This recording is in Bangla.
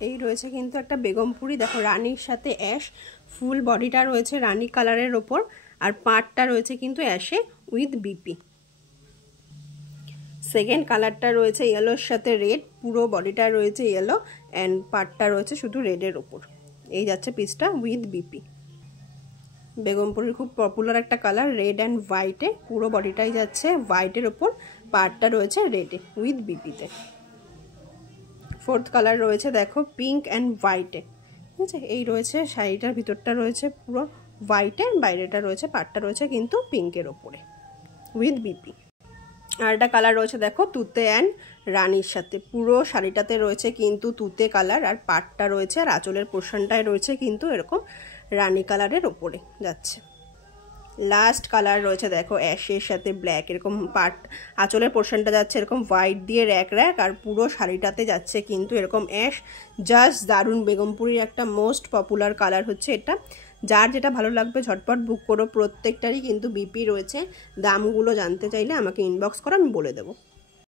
এই রয়েছে কিন্তু একটা বেগমপুরি, দেখো রানীর সাথে অ্যাশ, ফুল বডিটা রয়েছে রানী কালারের ওপর, আর পাড়টা রয়েছে কিন্তু অ্যাশে উইথ বিপি। সেকেন্ড কালারটা রয়েছে ইয়েলোর সাথে রেড, পুরো বডিটা রয়েছে ইয়েলো অ্যান্ড পাড়টা রয়েছে শুধু রেডের ওপর। এই যাচ্ছে পিসটা উইথ বিপি। বেগমপুরির খুব পপুলার একটা কালার, রেড অ্যান্ড হোয়াইটে, পুরো বডিটাই যাচ্ছে হোয়াইটের ওপর, পাড়টা রয়েছে রেডে উইথ বিপিতে। ফোর্থ কালার রয়েছে দেখো পিঙ্ক অ্যান্ড হোয়াইটে, ঠিক আছে। এই রয়েছে শাড়িটার ভিতরটা রয়েছে পুরো হোয়াইটে, বাইরেটা রয়েছে পাড়টা রয়েছে কিন্তু পিঙ্কের ওপরে উইথ বিপি। আর একটা কালার রয়েছে দেখো তুতে অ্যান্ড রানীর সাথে, পুরো শাড়িটাতে রয়েছে কিন্তু তুতে কালার, আর পাড়টা রয়েছে আর আঁচলের পোর্শনটায় রয়েছে কিন্তু এরকম রানী কালারের ওপরে যাচ্ছে। লাস্ট কালার রয়েছে দেখো অ্যাশের সাথে ব্ল্যাক, এরকম পার্ট আঁচলের পোর্শনটা যাচ্ছে এরকম হোয়াইট দিয়ে র্যাক র্যাক, আর পুরো শাড়িটাতে যাচ্ছে কিন্তু এরকম অ্যাশ। জাস্ট দারুণ, বেগমপুরির একটা মোস্ট পপুলার কালার হচ্ছে এটা। যার যেটা ভালো লাগবে ঝটপট বুক করো, প্রত্যেকটারই কিন্তু বিপি রয়েছে। দামগুলো জানতে চাইলে আমাকে ইনবক্স করো, আমি বলে দেবো।